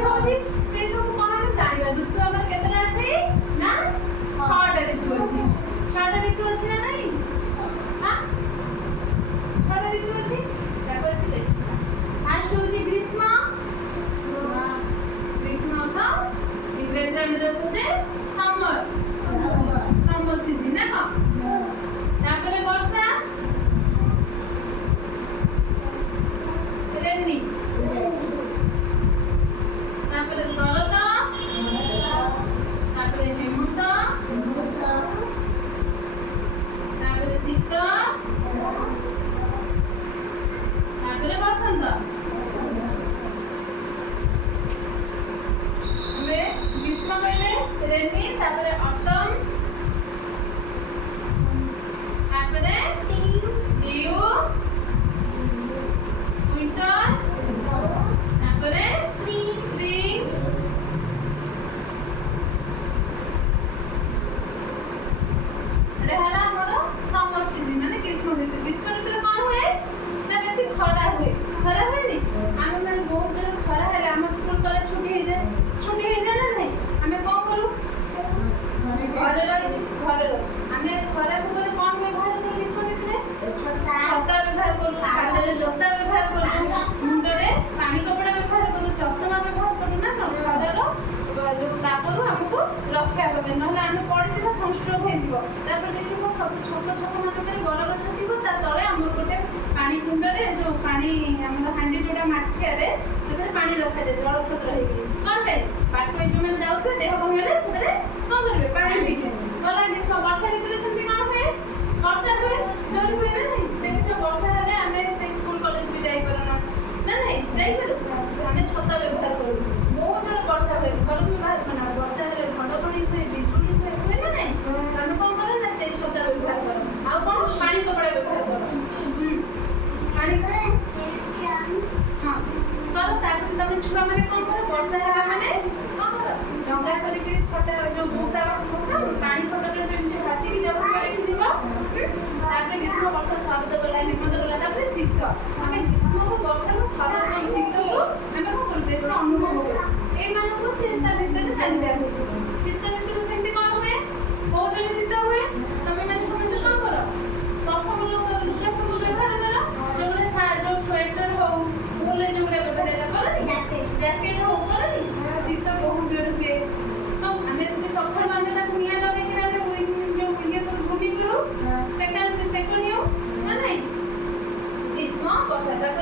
କେମିତି ହଉଛି ସେ ସବୁ କଣ ଆମେ ଜାଣିବା। ଋତୁ ଆମର କେତେଟା ଅଛି ନା 6ଟା ଋତୁ ଅଛି। 6ଟା ଋତୁ ଅଛି ନା ନାହିଁ? ହଁ 6ଟା ଋତୁ ଅଛି। ତାକୁ ଅଛି ଦେଖିବା। ଫାର୍ଷ୍ଟ ହଉଛି ଗ୍ରୀଷ୍ମ। ଗ୍ରୀଷ୍ମ ତ ଇଂରେଜୀରେ ଆମେ ଦେଖୁଛେ ସମର। ସମର ସିଜିନ୍ ନା କଣ? ତାପରେ ବର୍ଷା ରେନି। ତାପରେ ଶରତ। ତାପରେ ହେମନ୍ତ। ତାପରେ ଶୀତ। ତାପରେ ବସନ୍ତ। ଏବେ ଗ୍ରୀଷ୍ମ କହିଲେ ରେନି, ତାପରେ ଅଟମ୍, ତାପରେ ଡିଉ, ୱିଣ୍टर, ତାପରେ ସ୍ପ୍ରିंग, ଏଟା ହେଲା ଆମର ସମर ସିଜन ମାନେ ଗ୍ରୀଷ୍ମ ଋତୁ। ଗ୍ରୀଷ୍ମ ଋତୁରେ କଣ ହୁଏ ନା ବେଶୀ ଖରା ହୁଏ। ଖରା ହୁଏନି? ଆମେ ମାନେ ବହୁତ ଜୋର ଖରା ହେଲେ ଆମ ସ୍କୁଲ କଲେଜ ଛୁଟି ହେଇଯାଏ। ଛୁଟି ହେଇଯାଏ ନା ନାହିଁ? ଆମେ କଣ କରୁ? ଘରେ ରହୁ। ଆମେ ଖରାକୁ ଗଲେ କଣ ବ୍ୟବହାର କରୁ ଗ୍ରୀଷ୍ମ ଋତୁରେ? ଛତା ବ୍ୟବହାର କରୁ, କାନରେ ଜୋତା ବ୍ୟବହାର କରୁ, ମୁଣ୍ଡରେ ପାଣି କପଡ଼ା ବ୍ୟବହାର କରୁ, ଚଷମା ବ୍ୟବହାର କରୁ ନା କଣ? ଖରାର ଯୋଉ ତାପରୁ ଆମକୁ ରକ୍ଷା କରେ, ନହେଲେ ଆମେ ପଡ଼ିଯିବା ସନଷ୍ଟ୍ରୋକ୍ ହେଇଯିବ। ତାପରେ ଦେଖିବ ସବୁ ଛକ ମାନଙ୍କରେ ବରଗଛ ଥିବ, ତା ତଳେ ଆମର ଗୋଟେ ପାଣି କୁଣ୍ଡରେ ଯୋଉ ପାଣି ଆମର ହାଣ୍ଡି ଯୋଉଟା ମାଠିଆରେ ସେଥିରେ ପାଣି ରଖାଯାଏ ଜଳ ଛତ୍ର ହେଇକି। କଣ ପାଇଁ? ବାଟୋଇ ଯୋଉମାନେ ଯାଉଥିବେ ଦେହ କଣ ହେଲେ ସେଥିରେ କଣ କରିବେ? ପାଣି ପିଇବେ। ଗଲା ଗ୍ରୀଷ୍ମ। ବର୍ଷା ଋତୁରେ ସେମିତି କଣ ହୁଏ? ବର୍ଷା ହୁଏ, ଜୋର ହୁଏ ନା ନାହିଁ? ଦେଖିଛ ବର୍ଷା ହେଲେ ଆମେ ସେଇ ସ୍କୁଲ କଲେଜ ବି ଯାଇପାରୁନା ନା ନାହିଁ? ଯାଇପାରୁ? ଆମେ ଛତା ବ୍ୟବହାର କରୁ। ବହୁତ ଜୋର ବର୍ଷା ହୁଏ, ଘରକୁ ବି ବାହାର କରୁନା। ବର୍ଷା ହେଲେ ଘଡ଼ଘଡ଼ି ହୁଏ, ବିଜୁଳି ହୁଏ ନା ନାହିଁ? ଆମେ କଣ କରୁ ନା ସେଇ ଛତା ବ୍ୟବହାର କରୁ। ଆଉ କଣ? ପାଣି କପଡ଼ା ବ୍ୟବହାର କରୁ। ପାଣି ହଁ କର। ତାପରେ ତମେ ଛୁଆମାନେ କଣ କର? ବର୍ଷା ହେଲା ମାନେ କଣ କର? ଡଙ୍ଗା କରିକି ଫଟା ଯୋଉ ଭସା ପାଣି ଫଟକା ଯେମିତି ଭାସିକି ଯାଉଥିବ ଦେଖିଥିବ। ତାପରେ ଗ୍ରୀଷ୍ମ, ବର୍ଷା, ଶରତ ଗଲା, ହେମନ୍ତ ଗଲା, ତାପରେ ଶୀତ। ଆମେ ଗ୍ରୀଷ୍ମକୁ, ବର୍ଷାକୁ, ଶରତ, ଶୀତକୁ ଆମେ କଣ କରୁ? ବେଶୀ ଅନୁଭବ କରୁ। ଏଇମାନଙ୍କୁ ସେ ତା ଭିତରେ ଚାଲିଯାଆନ୍ତି। ଶୀତ ଋତୁରେ ସେମିତି କଣ ହୁଏ? ବହୁତ ଜୋରେ ଶୀତ ହୁଏ। ତମେ ମାନେ ସମସ୍ତେ କଣ କର? ପଶମ ଲୁଗା ସବୁ ବ୍ୟବହାର କର। ଯୋଉଗୁଡ଼ା ଯୋଉ ସ୍ୱେଟର ହଉ ଭୁଲେ ଯୋଉଗୁଡ଼ା ବ୍ୟବହାର କରନି, ଜ୍ୟାକେଟ ହଉ କରନି। ଶୀତ ବହୁତ ଜୋରେ ହୁଏ। ତ ଆମେ ସକାଳୁ ଆମେ ତାକୁ ନିଆଁ ଲଗେଇକି ଆମେ ଯୋଉ ଇଏ ଗୁନି କରୁ, ସେକ ନିଉ ନା ନାହିଁ? ଗ୍ରୀଷ୍ମ, ବର୍ଷା। ତାକୁ